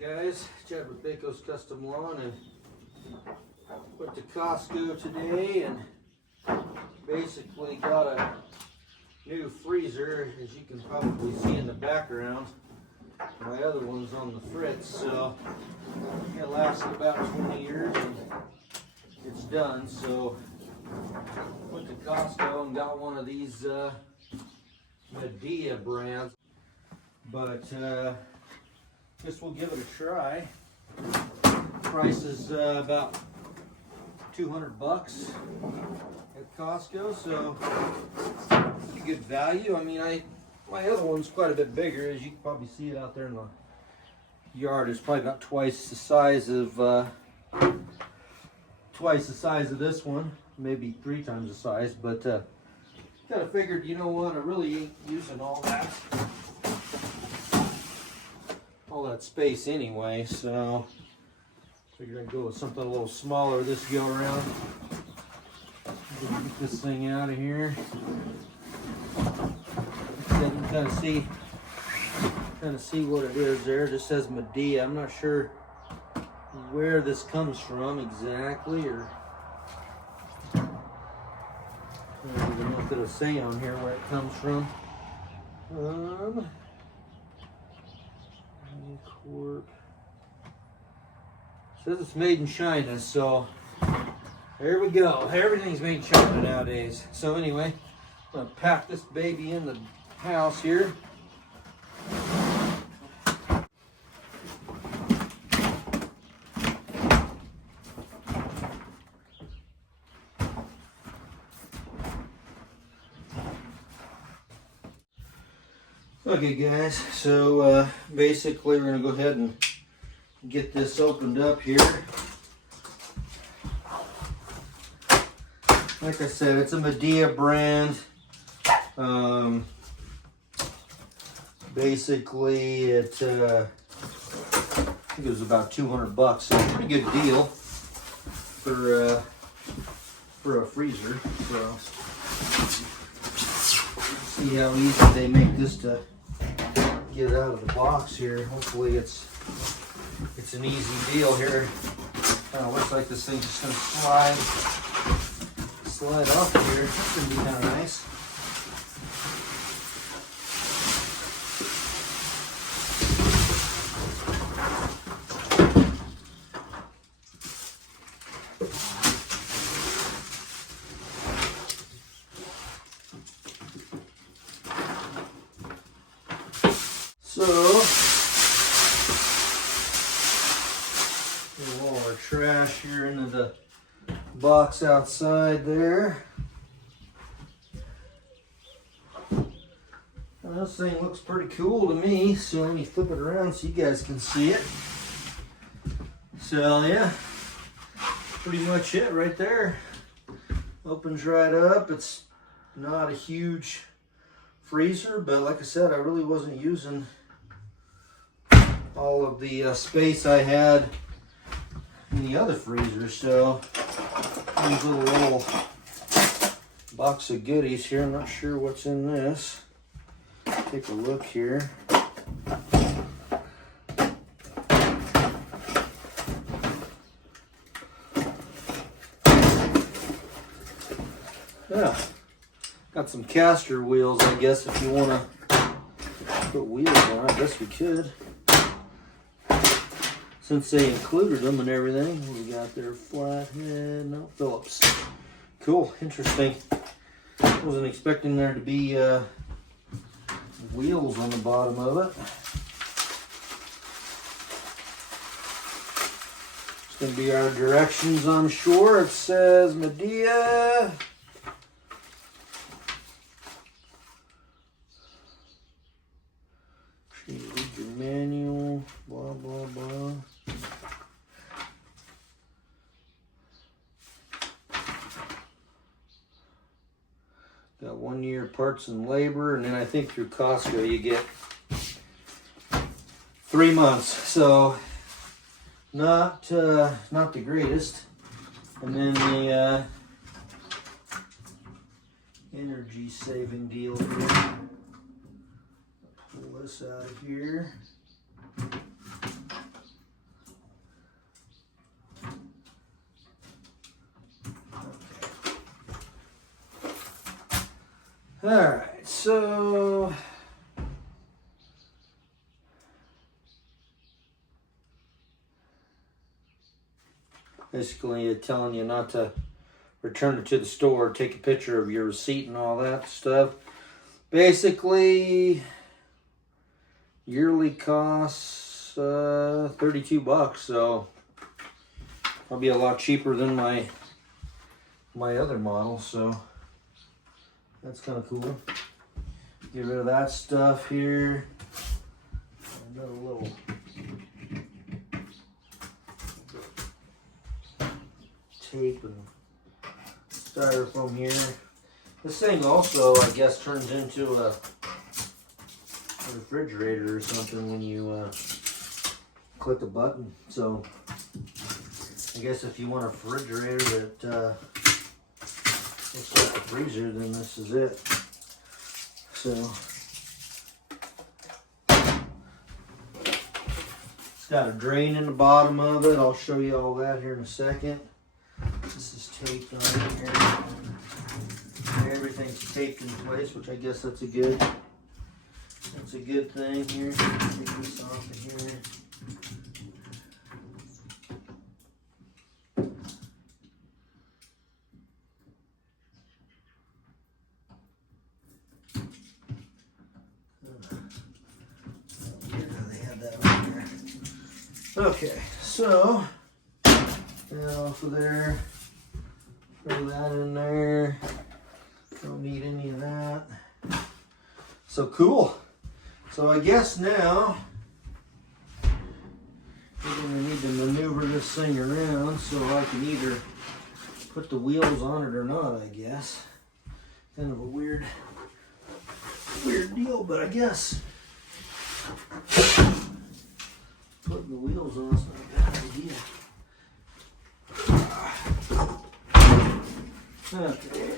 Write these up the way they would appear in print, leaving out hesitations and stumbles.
Guys, Chad with BAKO'S Custom Lawn, and went to Costco today and basically got a new freezer, as you can probably see in the background. My other one's on the fritz, so it lasted about 20 years and it's done. So went to Costco and got one of these Midea brands, but guess we'll give it a try. Price is about 200 bucks at Costco, so pretty good value. I mean, my other one's quite a bit bigger, as you can probably see it out there in the yard. It's probably about twice the size of this one, maybe 3 times the size. But kind of figured, you know what, I really ain't using all that space anyway, so figured I'd go with something a little smaller this go around. Get this thing out of here. So you can kind of see what it is there. It just says Midea. I'm not sure where this comes from exactly, or I don't even know if it'll say on here where it comes from. Says it's made in China, so there we go. Everything's made in China nowadays. So anyway, I'm gonna pack this baby in the house here. Okay guys, so basically we're going to go ahead and get this opened up here. Like I said, it's a Midea brand. Basically I think it was about 200 bucks, so pretty good deal for a freezer. So see how easy they make this to get out of the box here. Hopefully it's an easy deal here. Kind of looks like this thing's just gonna slide off here. That's gonna be kind of nice. So, put all our trash here into the box outside there. Now, this thing looks pretty cool to me, so let me flip it around so you guys can see it. So yeah, pretty much it right there. Opens right up. It's not a huge freezer, but like I said, I really wasn't using all of the space I had in the other freezer. So these little box of goodies here. I'm not sure what's in this. Take a look here. Yeah, got some caster wheels, I guess, if you want to put wheels on. I guess we could, since they included them and everything. What we got there? Flathead, no, Phillips. Cool, interesting. Wasn't expecting there to be wheels on the bottom of it. It's going to be our directions, I'm sure. It says Midea. You read your manual, blah, blah, blah. Got 1 year parts and labor, and then I think through Costco you get 3 months. So not the greatest. And then the energy saving deal here. Pull this out of here. Alright, so basically telling you not to return it to the store, take a picture of your receipt and all that stuff. Basically, yearly costs 32 bucks, so probably a lot cheaper than my other model, so that's kind of cool. Get rid of that stuff here. Another little tape and styrofoam here. This thing also, I guess, turns into a refrigerator or something when you click the button. So I guess if you want a refrigerator that looks like a freezer, then this is it. So it's got a drain in the bottom of it. I'll show you all that here in a second. This is taped on here. Everything's taped in place, which I guess that's a good thing here. Take this off of here. Okay, so off of there, throw that in there. Don't need any of that. So cool. So I guess now we're gonna need to maneuver this thing around so I can either put the wheels on it or not, I guess. Kind of a weird deal, but I guess putting the wheels on is not a bad idea. Okay.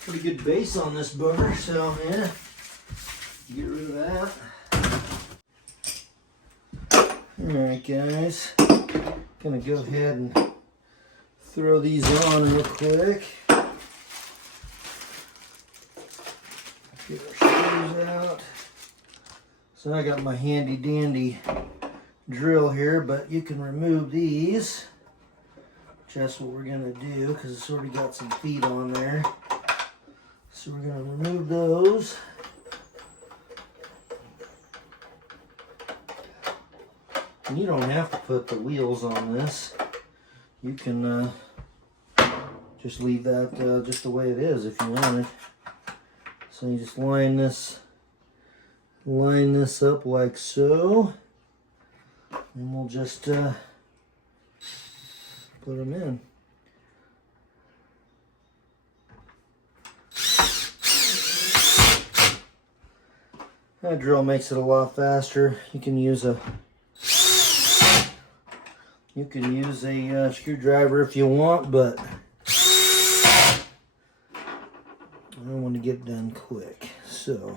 Pretty good base on this booger, so yeah, get rid of that. Alright guys, gonna go ahead and throw these on real quick. Get our screws out. So I got my handy dandy drill here, but you can remove these. That's what we're gonna do because it's already got some feet on there. So we're gonna remove those. And you don't have to put the wheels on this. You can just leave that just the way it is if you want it. So you just line this up like so, and we'll just put them in. That drill makes it a lot faster. You can use a screwdriver if you want, but I want to get it done quick. So,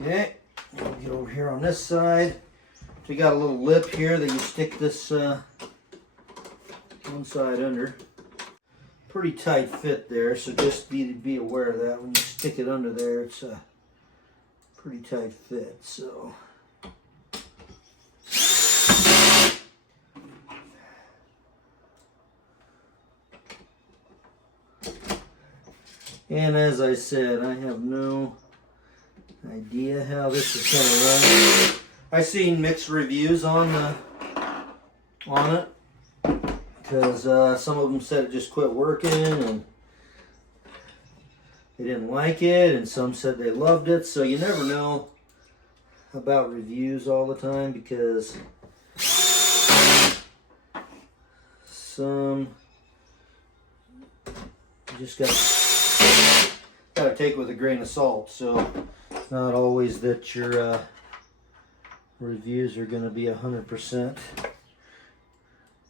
okay, we'll get over here on this side. So you got a little lip here that you stick this one side under. Pretty tight fit there, so just need to be aware of that. When you stick it under there, it's a pretty tight fit. So, and as I said, I have no idea how this is going to run. I've seen mixed reviews on it because some of them said it just quit working and they didn't like it, and some said they loved it. So you never know about reviews all the time because some you just gotta take with a grain of salt. So it's not always that your reviews are going to be 100%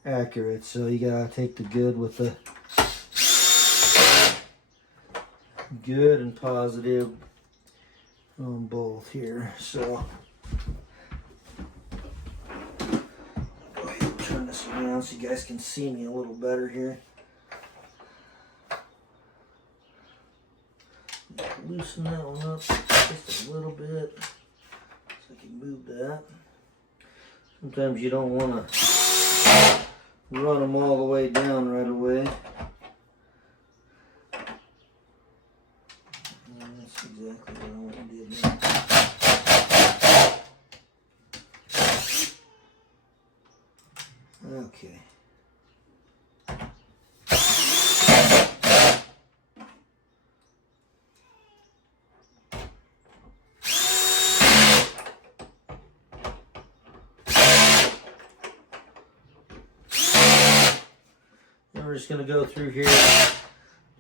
accurate. So you gotta take the good with the good and positive on both here. So go ahead and turn this around so you guys can see me a little better here. loosen that one up just a little bit so I can move that. Sometimes you don't want to run them all the way down right away. And that's exactly what I want to do now. Okay. Now we're just going to go through here,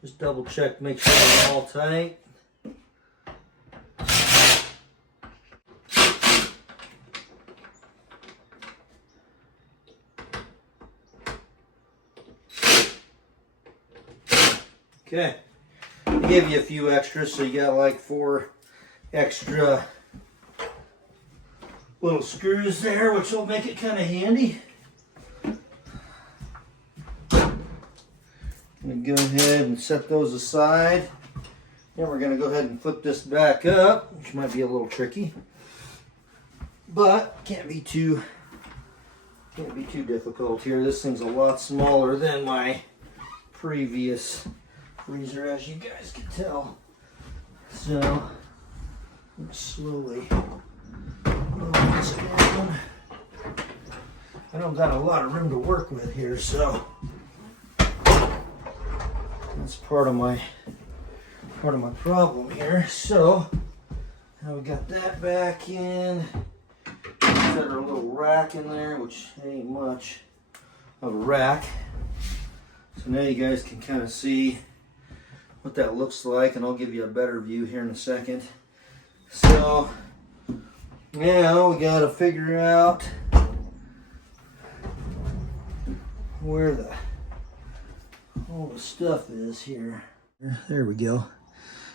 just double check, make sure they're all tight. Okay, I gave you a few extras, so you got like 4 extra little screws there, which will make it kind of handy. I'm going to go ahead and set those aside. Then we're going to go ahead and flip this back up, which might be a little tricky, but can't be too difficult here. This thing's a lot smaller than my previous freezer, as you guys can tell. So I'm slowly lower this down. I don't got a lot of room to work with here, so that's part of my problem here. So now we got that back in. Got our little rack in there, which ain't much of a rack. So now you guys can kind of see what that looks like, and I'll give you a better view here in a second. So now we got to figure out where all the stuff is here. There we go.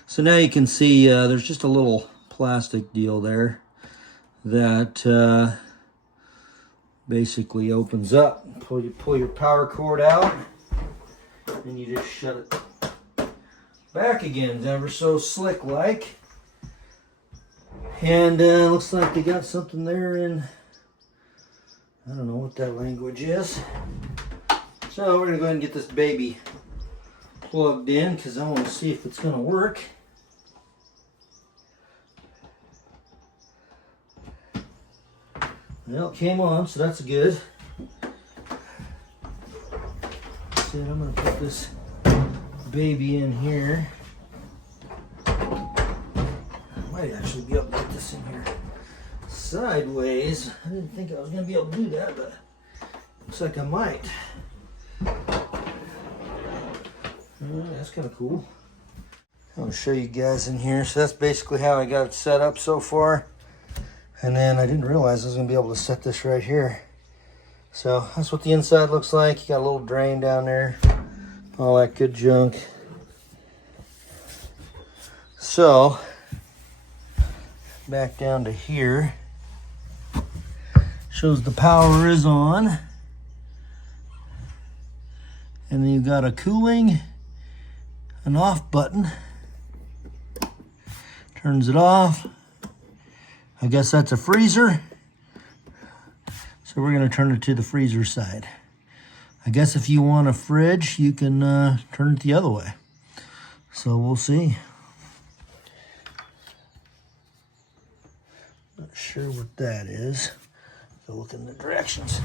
So now you can see there's just a little plastic deal there that basically opens up. You pull your power cord out, and you just shut it back again. It's ever so slick like. And looks like they got something there in, I don't know what that language is. So we're gonna go ahead and get this baby plugged in, because I want to see if it's gonna work. Well, it came on, so that's good. So I'm gonna put this baby in here. I might actually be able to get this in here sideways. I didn't think I was going to be able to do that, but looks like I might. That's kind of cool. I'm going to show you guys in here. So that's basically how I got it set up so far. And then I didn't realize I was going to be able to set this right here. So that's what the inside looks like. You got a little drain down there. All that good junk. So, back down to here. Shows the power is on. And then you've got a cooling, an off button. Turns it off. I guess that's a freezer. So we're going to turn it to the freezer side. I guess if you want a fridge, you can turn it the other way. So we'll see. Not sure what that is. Go look in the directions.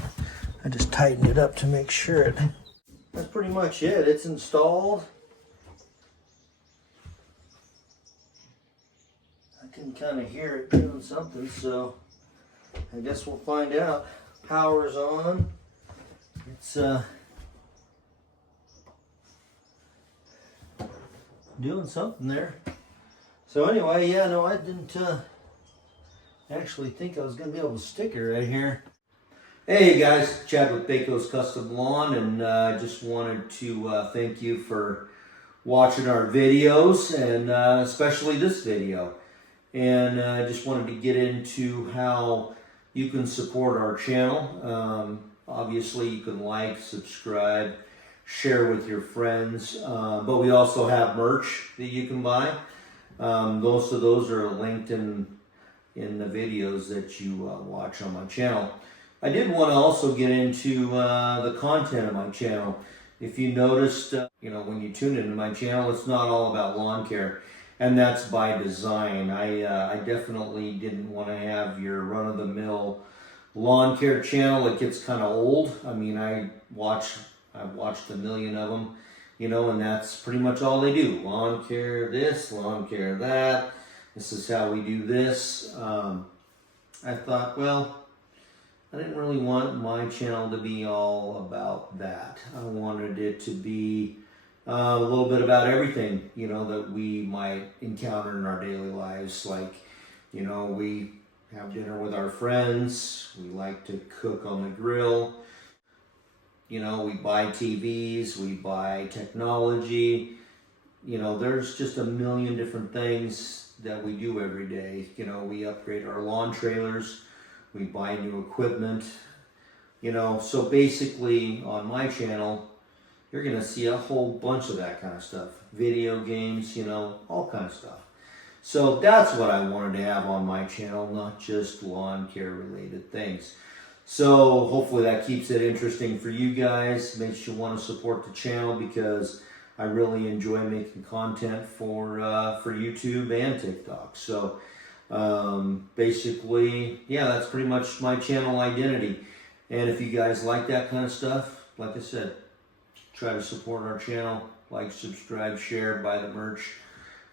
I just tightened it up to make sure it. That's pretty much it. It's installed. I can kind of hear it doing something, so I guess we'll find out. Power's on. It's doing something there. So anyway, yeah, no, I didn't actually think I was going to be able to stick it right here. Hey guys, Chad with BAKO'S Custom Lawn, and I just wanted to thank you for watching our videos, and especially this video. And I just wanted to get into how you can support our channel. Obviously, you can like, subscribe, share with your friends, but we also have merch that you can buy. Most of those are linked in the videos that you watch on my channel. I did want to also get into the content of my channel. If you noticed, when you tune into my channel, it's not all about lawn care, and that's by design. I definitely didn't want to have your run-of-the-mill lawn care channel. It gets kind of old. I mean, I've watched a million of them, and that's pretty much all they do. Lawn care this, lawn care that. This is how we do this. I thought, well, I didn't really want my channel to be all about that. I wanted it to be a little bit about everything, that we might encounter in our daily lives. Like, we have dinner with our friends. We like to cook on the grill. We buy TVs, we buy technology. There's just a million different things that we do every day. We upgrade our lawn trailers. We buy new equipment, so basically on my channel, you're going to see a whole bunch of that kind of stuff. Video games, all kind of stuff. So that's what I wanted to have on my channel, not just lawn care related things. So hopefully that keeps it interesting for you guys, makes you want to support the channel, because I really enjoy making content for YouTube and TikTok. So basically, yeah, that's pretty much my channel identity. And if you guys like that kind of stuff, like I said, try to support our channel, like, subscribe, share, buy the merch,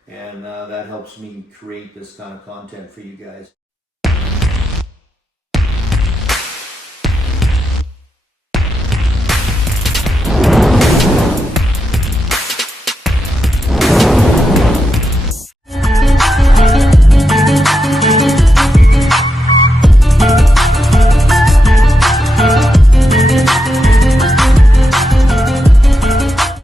and that helps me create this kind of content for you guys.